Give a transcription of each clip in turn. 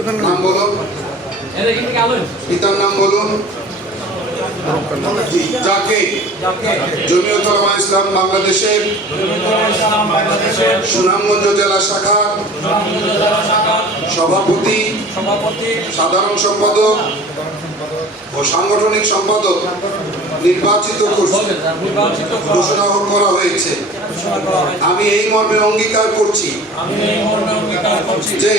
নাম বলুন। পিতার নাম বলুন। জি, যাকে? জমিয়ত উলামা ইসলাম বাংলাদেশের। সুনামগঞ্জ জেলা শাখার। সভাপতি সভাপতি সাধারণ সম্পাদক ও সাংগঠনিক সম্পাদক নির্বাচিত করা ঘোষণা করা হয়েছে। আমি এই মর্মে অঙ্গীকার করছি। আমি এই মর্মে অঙ্গীকার করছি। যে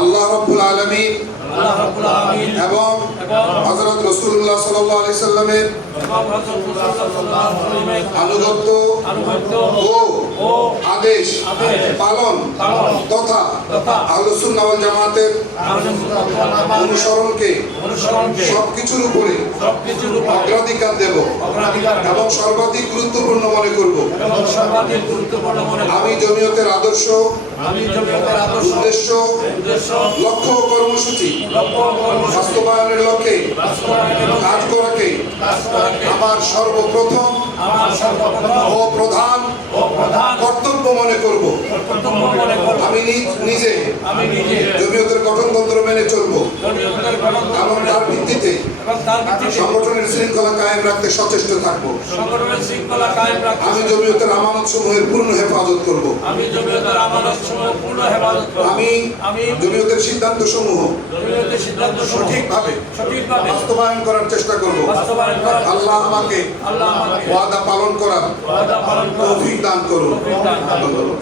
আল্লাহ রাব্বুল আলামিন আল্লাহ রাব্বুল আলামিন এবং হযরত রাসূলুল্লাহ সাল্লাল্লাহু আলাইহি সাল্লামের আনুগত্য ও আদেশ পালন তথা ওয়াল জামাতের অনুসরণকে সবকিছুর উপরে অগ্রাধিকার দেব এবং সর্বাধিক গুরুত্বপূর্ণ মনে করব। আমি জমিয়তের আদর্শ উদ্দেশ্য লক্ষ্য কর্মসূচি বাস্তবায়নের লক্ষ্যে কাজ করাকে আমার সর্বপ্রথম ও প্রধান কর্তব্য মনে করব। নিজ জমিয়তের গঠনতন্ত্র মেনে চলব। এবং তার ভিত্তিতে সংগঠনের শৃঙ্খলা কায়েম রাখতে সচেষ্ট থাকব। আমি জমিয়তের আমানত সমূহের পূর্ণ হেফাজত করব। আমি জমিয়তের আমানত সমূহ পূর্ণ হেফাজত করব। আমি আমি জমিয়তের সিদ্ধান্ত সমূহ জমিয়তের সিদ্ধান্ত সঠিকভাবে সঠিকভাবে বাস্তবায়ন করার চেষ্টা করব। বাস্তবায়ন করার আল্লাহ আমাকে আল্লাহ আমাকে ওয়াদা পালন করার ওয়াদা পালন করার তৌফিক দান করুন। তৌফিক দান করুন।